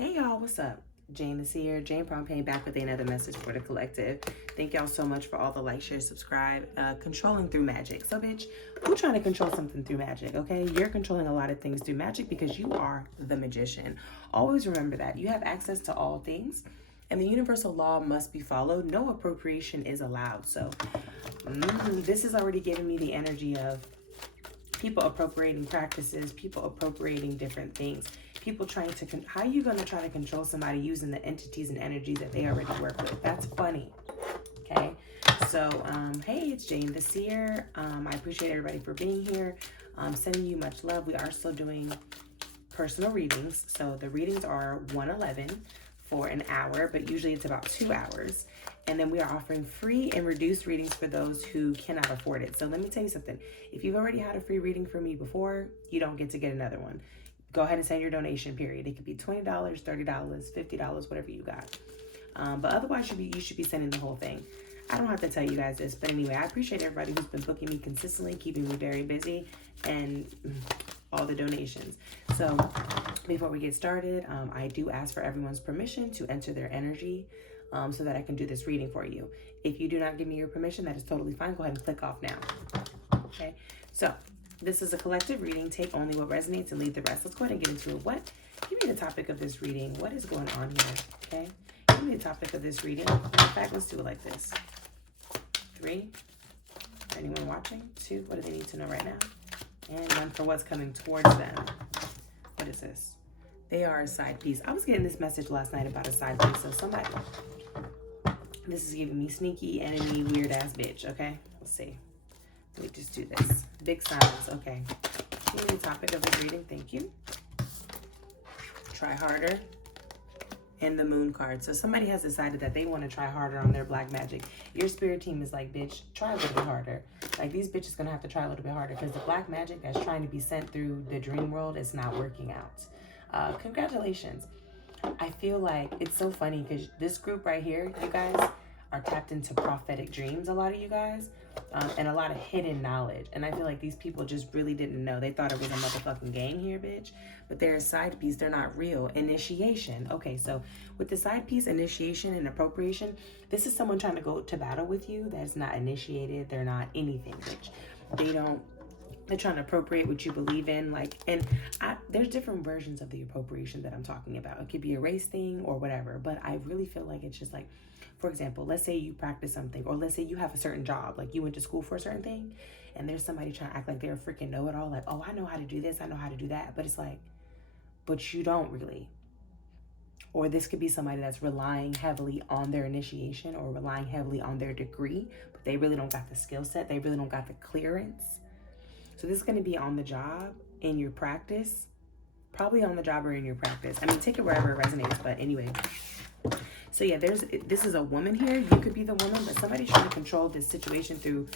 Hey y'all, what's up? Jane the Seer, Jane Pompey back with another message for the collective. Thank y'all so much for all the like, share, subscribe. Controlling through magic. So bitch, who trying to control something through magic, okay? You're controlling a lot of things through magic because you are the magician. Always remember that. You have access to all things and the universal law must be followed. No appropriation is allowed. So this is already giving me the energy of people appropriating practices, people appropriating different things, people trying to, how are you going to try to control somebody using the entities and energies that they already work with? That's funny, okay? So, hey, it's Jane the Seer. I appreciate everybody for being here. Sending you much love. We are still doing personal readings. So the readings are 111 for an hour, but usually it's about 2 hours. And then we are offering free and reduced readings for those who cannot afford it. So let me tell you something. If you've already had a free reading from me before, you don't get to get another one. Go ahead and send your donation, period. It could be $20, $30, $50, whatever you got. But otherwise, you should be sending the whole thing. I don't have to tell you guys this, but anyway, I appreciate everybody who's been booking me consistently, keeping me very busy, and all the donations. So before we get started, I do ask for everyone's permission to enter their energy so that I can do this reading for you. If you do not give me your permission, that is totally fine. Go ahead and click off now. Okay, so this is a collective reading. Take only what resonates and leave the rest. Let's go ahead and get into it. Give me the topic of this reading. What is going on here? Okay, give me the topic of this reading. In fact, let's do it like this. 3, anyone watching? 2, what do they need to know right now? And 1 for what's coming towards them. What is this? They are a side piece. I was getting this message last night about a side piece. So somebody, this is giving me sneaky enemy, weird ass bitch. Okay, let's see. Let me just do this. Big silence. Okay. Give me the topic of the reading. Thank you. Try harder. And the moon card. So somebody has decided that they want to try harder on their black magic. Your spirit team is like, bitch, try a little bit harder. Like, these bitches gonna have to try a little bit harder because the black magic that's trying to be sent through the dream world is not working out. Congratulations. I feel like it's so funny because this group right here, you guys are tapped into prophetic dreams, a lot of you guys, and a lot of hidden knowledge. And I feel like these people just really didn't know. They thought it was a motherfucking game here, bitch. But they're a side piece. They're not real. Initiation. Okay, so with the side piece, initiation and appropriation, this is someone trying to go to battle with you that's not initiated. They're not anything, bitch. They're trying to appropriate what you believe in. There's different versions of the appropriation that I'm talking about. It could be a race thing or whatever. But I really feel like it's just like, for example, let's say you practice something, or let's say you have a certain job, like you went to school for a certain thing, and there's somebody trying to act like they're a freaking know-it-all, like, oh, I know how to do this, I know how to do that, but it's like, but you don't really. Or this could be somebody that's relying heavily on their initiation or relying heavily on their degree, but they really don't got the skill set, they really don't got the clearance. So this is going to be on the job, in your practice, probably on the job or in your practice. I mean, take it wherever it resonates, but anyway. So yeah, this is a woman here. You could be the woman, but somebody's trying to control this situation through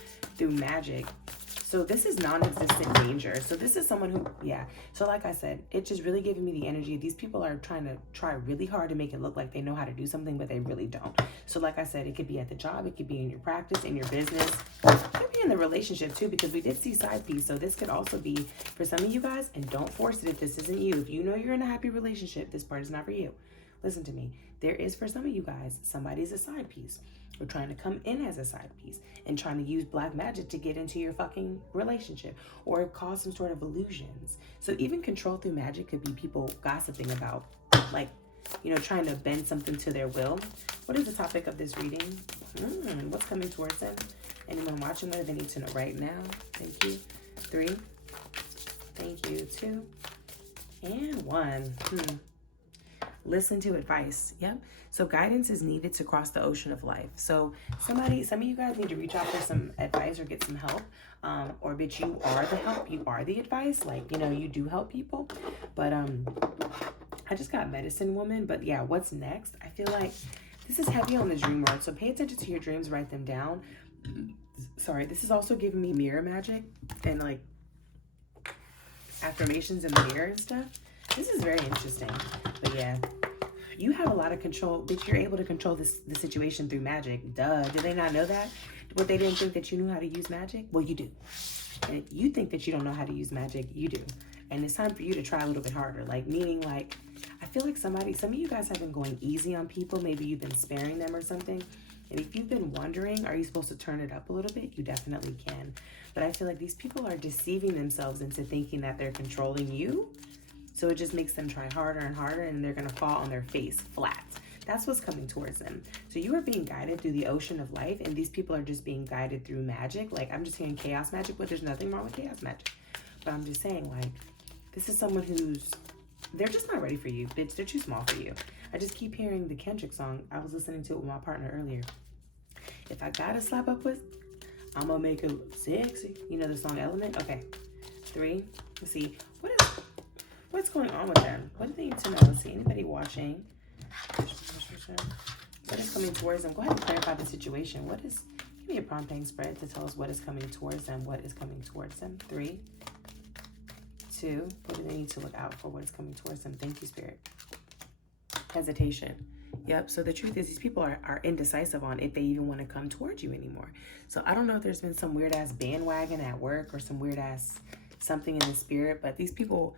magic. So this is non-existent danger. So this is someone who, yeah. So like I said, it's just really giving me the energy. These people are trying to try really hard to make it look like they know how to do something, but they really don't. So like I said, it could be at the job. It could be in your practice, in your business. It could be in the relationship too, because we did see side piece. So this could also be for some of you guys, and don't force it if this isn't you. If you know you're in a happy relationship, this part is not for you. Listen to me. There is, for some of you guys, somebody's a side piece. Or trying to come in as a side piece and trying to use black magic to get into your fucking relationship or cause some sort of illusions. So even control through magic could be people gossiping about, like, you know, trying to bend something to their will. What is the topic of this reading? What's coming towards them? Anyone watching? What do they need to know right now? Thank you. 3. Thank you. 2. And 1. Listen to advice. Yep. So guidance is needed to cross the ocean of life. So some of you guys need to reach out for some advice or get some help. Or bitch, you are the help. You are the advice. Like, you know, you do help people. But I just got medicine woman. But yeah, what's next? I feel like this is heavy on the dream world. So pay attention to your dreams. Write them down. Sorry. This is also giving me mirror magic and like affirmations in the mirror and stuff. This is very interesting. But yeah, you have a lot of control, bitch. You're able to control the situation through magic. Duh. Did they not know that? But they didn't think that you knew how to use magic? Well, you do. And you think that you don't know how to use magic. You do. And it's time for you to try a little bit harder. Like, meaning like, I feel like some of you guys have been going easy on people. Maybe you've been sparing them or something. And if you've been wondering, are you supposed to turn it up a little bit? You definitely can. But I feel like these people are deceiving themselves into thinking that they're controlling you. So it just makes them try harder and harder, and they're going to fall on their face flat. That's what's coming towards them. So you are being guided through the ocean of life, and these people are just being guided through magic. Like, I'm just hearing chaos magic, but there's nothing wrong with chaos magic. But I'm just saying, like, this is someone who's, they're just not ready for you, bitch. They're too small for you. I just keep hearing the Kendrick song. I was listening to it with my partner earlier. If I gotta slap up with, I'm gonna make it sexy. You know the song Element? Okay. 3. Let's see. What's going on with them? What do they need to know? Let's see. Anybody watching? What is coming towards them? Go ahead and clarify the situation. Give me a prompt paying spread to tell us what is coming towards them. What is coming towards them? 3, 2. What do they need to look out for? What is coming towards them? Thank you, Spirit. Hesitation. Yep. So the truth is, these people are indecisive on if they even want to come towards you anymore. So I don't know if there's been some weird ass bandwagon at work or some weird ass something in the spirit, but these people,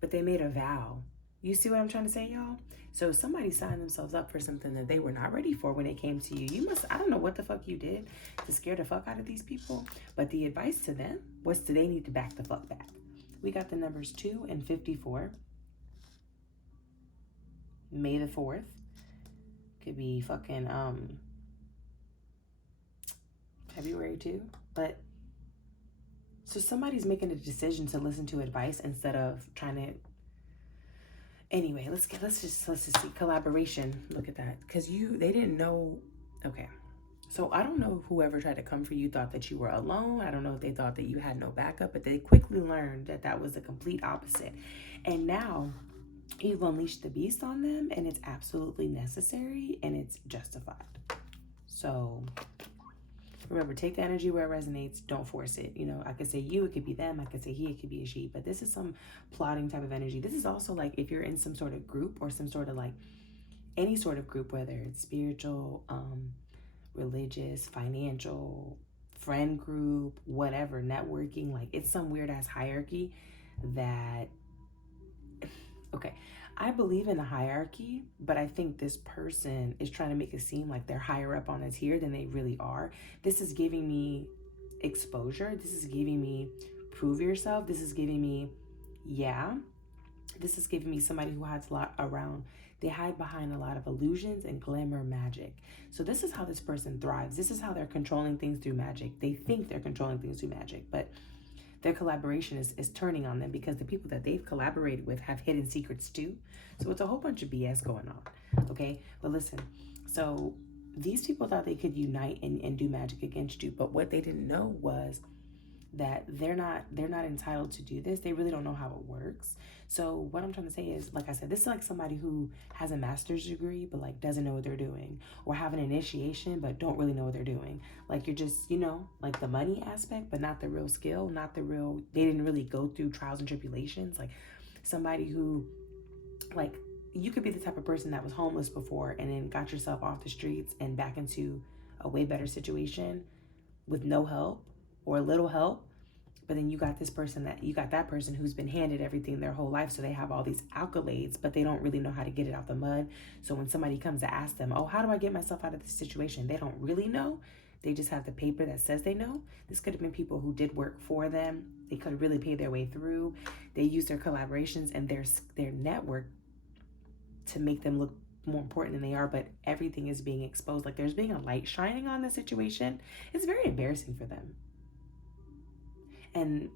but they made a vow. You see what I'm trying to say, y'all? So somebody signed themselves up for something that they were not ready for when it came to you. I don't know what the fuck you did to scare the fuck out of these people, but the advice to them was they need to back the fuck back. We got the numbers 2 and 54. May the 4th. Could be fucking February 2. But so somebody's making a decision to listen to advice instead of trying to. Anyway, let's just see collaboration. Look at that, because they didn't know. Okay, so I don't know if whoever tried to come for you thought that you were alone. I don't know if they thought that you had no backup, but they quickly learned that that was the complete opposite. And now you've unleashed the beast on them, and it's absolutely necessary and it's justified. So remember, take the energy where it resonates. Don't force it. You know, I could say you, it could be them. I could say he, it could be a she. But this is some plotting type of energy. This is also like if you're in some sort of group or some sort of like any sort of group, whether it's spiritual, religious, financial, friend group, whatever, networking, like it's some weird ass hierarchy that, okay, I believe in a hierarchy, but I think this person is trying to make it seem like they're higher up on a tier than they really are. This is giving me exposure. This is giving me prove yourself. This is giving me, yeah. This is giving me somebody who hides a lot around. They hide behind a lot of illusions and glamour magic. So this is how this person thrives. This is how they're controlling things through magic. They think they're controlling things through magic, but their collaboration is turning on them because the people that they've collaborated with have hidden secrets too. So it's a whole bunch of BS going on, okay? But listen, so these people thought they could unite and do magic against you, but what they didn't know was that they're not entitled to do this. They really don't know how it works. So what I'm trying to say is, like I said, this is like somebody who has a master's degree but like doesn't know what they're doing, or have an initiation but don't really know what they're doing. Like you're just, you know, like the money aspect but not the real skill, they didn't really go through trials and tribulations. Like somebody who, like, you could be the type of person that was homeless before and then got yourself off the streets and back into a way better situation with no help or a little help. But then you got that person who's been handed everything their whole life. So they have all these accolades, but they don't really know how to get it out the mud. So when somebody comes to ask them, oh, how do I get myself out of this situation? They don't really know. They just have the paper that says they know. This could have been people who did work for them. They could have really paid their way through. They use their collaborations and their network to make them look more important than they are, but everything is being exposed. Like there's being a light shining on the situation. It's very embarrassing for them. And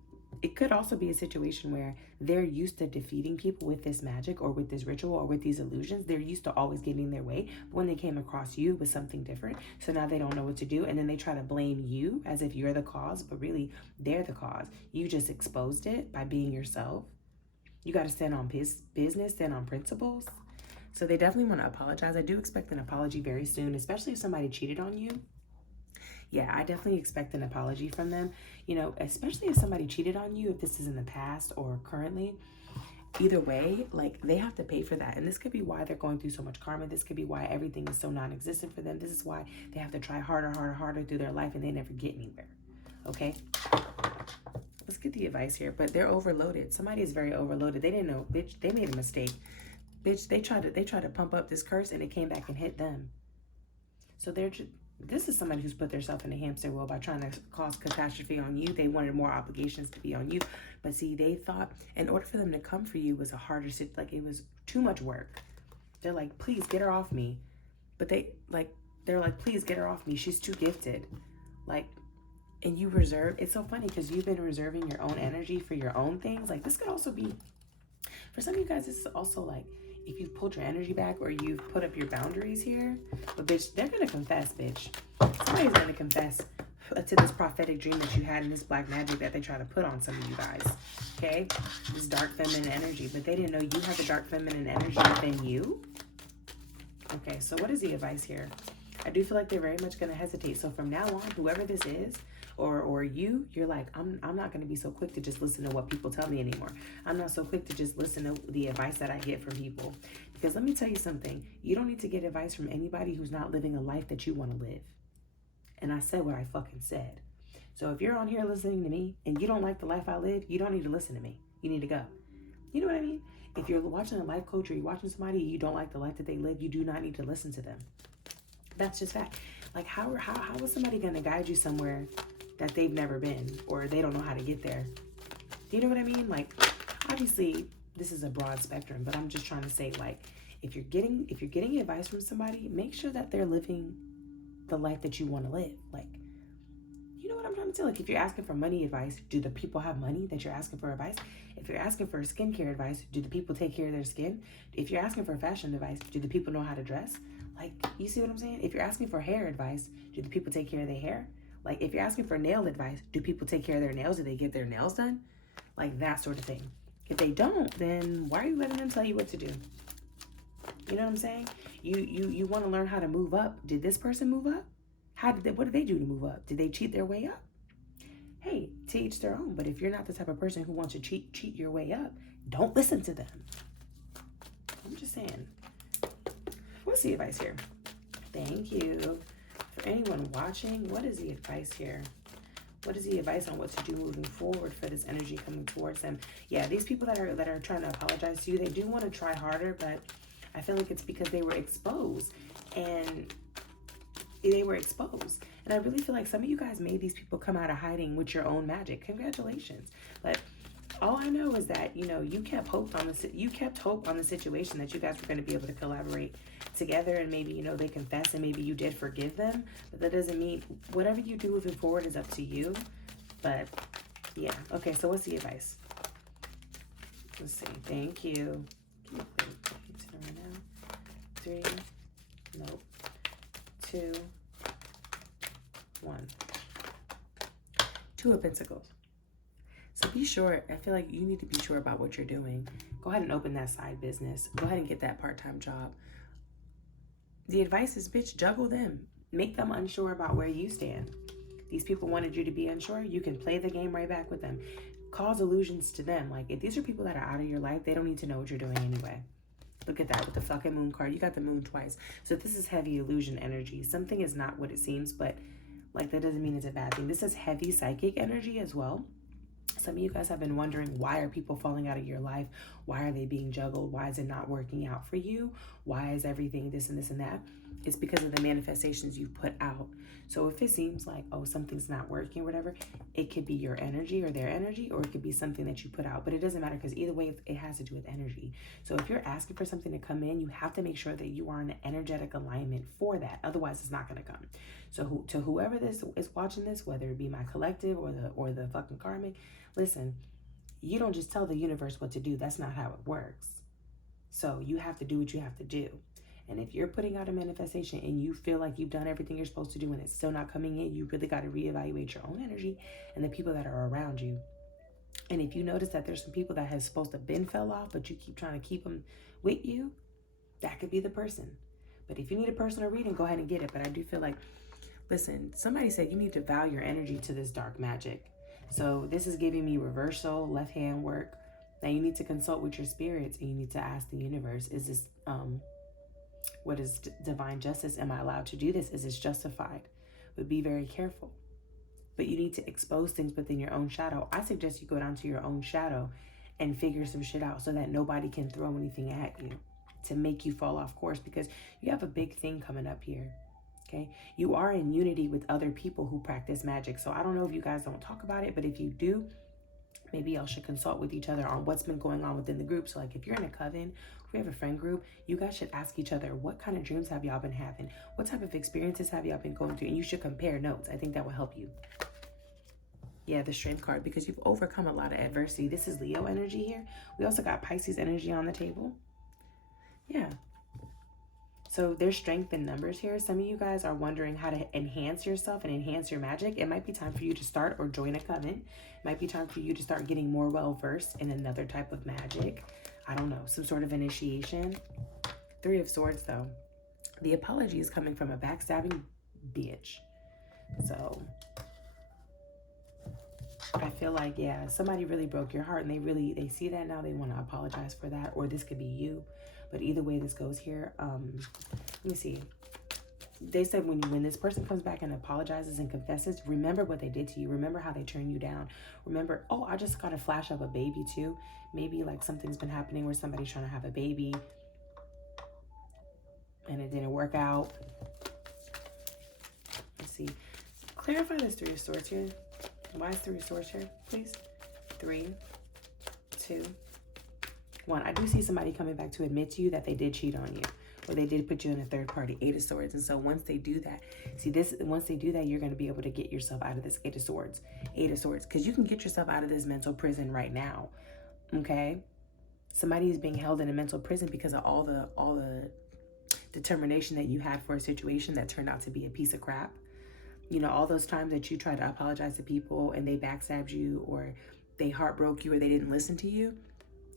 it could also be a situation where they're used to defeating people with this magic or with this ritual or with these illusions. They're used to always getting their way. But when they came across you with something different, so now they don't know what to do. And then they try to blame you as if you're the cause, but really they're the cause. You just exposed it by being yourself. You got to stand on business, stand on principles. So they definitely want to apologize. I do expect an apology very soon, especially if somebody cheated on you. Yeah, I definitely expect an apology from them. You know, especially if somebody cheated on you, if this is in the past or currently. Either way, like they have to pay for that. And this could be why they're going through so much karma. This could be why everything is so non-existent for them. This is why they have to try harder through their life and they never get anywhere. Okay? Let's get the advice here. But they're overloaded. Somebody is very overloaded. They didn't know, bitch, they made a mistake. Bitch, they tried to pump up this curse and it came back and hit them. So this is somebody who's put themselves in a hamster wheel by trying to cause catastrophe on you. They wanted more obligations to be on you. But see, they thought in order for them to come for you was a harder situation. Like, it was too much work. They're like, please get her off me. But they're like, please get her off me. She's too gifted. Like, and you reserve. It's so funny because you've been reserving your own energy for your own things. Like, this could also be, for some of you guys, this is also like, if you've pulled your energy back or you've put up your boundaries here. But bitch, they're going to confess, bitch. Somebody's going to confess to this prophetic dream that you had in this black magic that they try to put on some of you guys. Okay? This dark feminine energy. But they didn't know you have the dark feminine energy within you. Okay, so what is the advice here? I do feel like they're very much going to hesitate. So from now on, whoever this is, or you're like, I'm not going to be so quick to just listen to what people tell me anymore. I'm not so quick to just listen to the advice that I get from people. Because let me tell you something. You don't need to get advice from anybody who's not living a life that you want to live. And I said what I fucking said. So if you're on here listening to me and you don't like the life I live, you don't need to listen to me. You need to go. You know what I mean? If you're watching a life coach or you're watching somebody and you don't like the life that they live, you do not need to listen to them. That's just fact. Like, how is somebody going to guide you somewhere that they've never been or they don't know how to get there? Do you know what I mean? Like, obviously, this is a broad spectrum, but I'm just trying to say, like, if you're getting advice from somebody, make sure that they're living the life that you want to live. Like, you know what I'm trying to say? Like, if you're asking for money advice, do the people have money that you're asking for advice? If you're asking for skincare advice, do the people take care of their skin? If you're asking for fashion advice, do the people know how to dress? Like, you see what I'm saying? If you're asking for hair advice, do the people take care of their hair? Like, if you're asking for nail advice, do people take care of their nails? Do they get their nails done? Like, that sort of thing. If they don't, then why are you letting them tell you what to do? You know what I'm saying? You want to learn how to move up. Did this person move up? What did they do to move up? Did they cheat their way up? Hey, to each their own. But if you're not the type of person who wants to cheat your way up, don't listen to them. I'm just saying. What's the advice here? Thank you. For anyone watching, what is the advice here? What is the advice on what to do moving forward for this energy coming towards them? Yeah, these people that are trying to apologize to you, they do want to try harder, but I feel like it's because they were exposed. And I really feel like some of you guys made these people come out of hiding with your own magic. Congratulations. But all I know is that, you know, you kept hope on the situation that you guys were going to be able to collaborate together, and maybe, you know, they confess and maybe you did forgive them. But that doesn't mean whatever you do moving forward is up to you. But yeah. Okay, so what's the advice? Let's see. Thank you. Right now. 3. Nope. 2. 1. 2 of Pentacles. So be sure. I feel like you need to be sure about what you're doing. Go ahead and open that side business. Go ahead and get that part-time job. The advice is, bitch, juggle them. Make them unsure about where you stand. These people wanted you to be unsure. You can play the game right back with them. Cause illusions to them. Like, if these are people that are out of your life, they don't need to know what you're doing anyway. Look at that with the fucking moon card. You got the moon twice. So this is heavy illusion energy. Something is not what it seems, but like, that doesn't mean it's a bad thing. This is heavy psychic energy as well. Some of you guys have been wondering, why are people falling out of your life? Why are they being juggled? Why is it not working out for you? Why is everything this and this and that? It's because of the manifestations you've put out. So if it seems like, oh, something's not working or whatever, it could be your energy or their energy, or it could be something that you put out. But it doesn't matter, because either way, it has to do with energy. So if you're asking for something to come in, you have to make sure that you are in an energetic alignment for that. Otherwise, it's not going to come. So to whoever this is watching this, whether it be my collective or the fucking karmic, listen, you don't just tell the universe what to do. That's not how it works. So you have to do what you have to do. And if you're putting out a manifestation and you feel like you've done everything you're supposed to do and it's still not coming in, you really got to reevaluate your own energy and the people that are around you. And if you notice that there's some people that has supposed to been fell off, but you keep trying to keep them with you, that could be the person. But if you need a personal reading, go ahead and get it. But I do feel like, listen, somebody said you need to vow your energy to this dark magic. So this is giving me reversal, left hand work. Now you need to consult with your spirits and you need to ask the universe, is this, what is divine justice? Am I allowed to do this? Is this justified? But be very careful. But you need to expose things within your own shadow. I suggest you go down to your own shadow and figure some shit out so that nobody can throw anything at you. to make you fall off course, because you have a big thing coming up here. Okay, you are in unity with other people who practice magic. So I don't know if you guys don't talk about it, but if you do, maybe y'all should consult with each other on what's been going on within the group. So like if you're in a coven, if we have a friend group, you guys should ask each other, what kind of dreams have y'all been having? What type of experiences have y'all been going through? And you should compare notes. I think that will help you. Yeah, the strength card, because you've overcome a lot of adversity. This is Leo energy here. We also got Pisces energy on the table. Yeah. So there's strength in numbers here. Some of you guys are wondering how to enhance yourself and enhance your magic. It might be time for you to start or join a coven. It might be time for you to start getting more well-versed in another type of magic. I don't know, some sort of initiation. 3 of Swords, though. The apology is coming from a backstabbing bitch. So I feel like, yeah, somebody really broke your heart, and they see that now. They want to apologize for that, or this could be you. But either way this goes here, let me see. They said when this person comes back and apologizes and confesses, remember what they did to you. Remember how they turned you down. Remember, oh, I just got a flash of a baby too. Maybe like something's been happening where somebody's trying to have a baby and it didn't work out. Let's see. Clarify this 3 of Swords here. Why is 3 of Swords here, please? 3, 2, 1. I do see somebody coming back to admit to you that they did cheat on you, or they did put you in a third party. 8 of Swords. And so once they do that, once they do that, you're going to be able to get yourself out of this 8 of Swords. 8 of Swords. Because you can get yourself out of this mental prison right now. Okay? Somebody is being held in a mental prison because of all the determination that you had for a situation that turned out to be a piece of crap. You know, all those times that you tried to apologize to people and they backstabbed you, or they heartbroke you, or they didn't listen to you.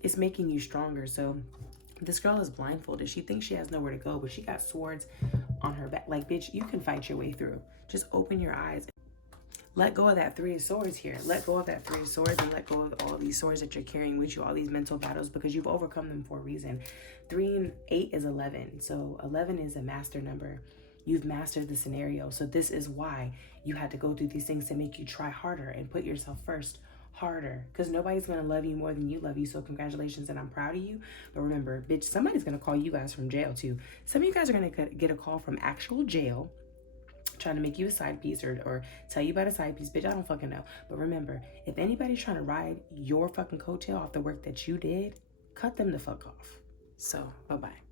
It's making you stronger. So this girl is blindfolded. She thinks she has nowhere to go, but she got swords on her back. Like, bitch, you can fight your way through. Just open your eyes. Let go of that 3 of Swords here. Let go of that 3 of Swords, and let go of all these swords that you're carrying with you, all these mental battles, because you've overcome them for a reason. 3 and 8 is 11. So 11 is a master number. You've mastered the scenario. So this is why you had to go through these things, to make you try harder and put yourself first. Harder, because nobody's going to love you more than you love you. So congratulations, and I'm proud of you. But remember, bitch, somebody's going to call you guys from jail too. Some of you guys are going to get a call from actual jail trying to make you a side piece, or tell you about a side piece. Bitch, I don't fucking know. But remember, if anybody's trying to ride your fucking coattail off the work that you did, cut them the fuck off. So bye-bye.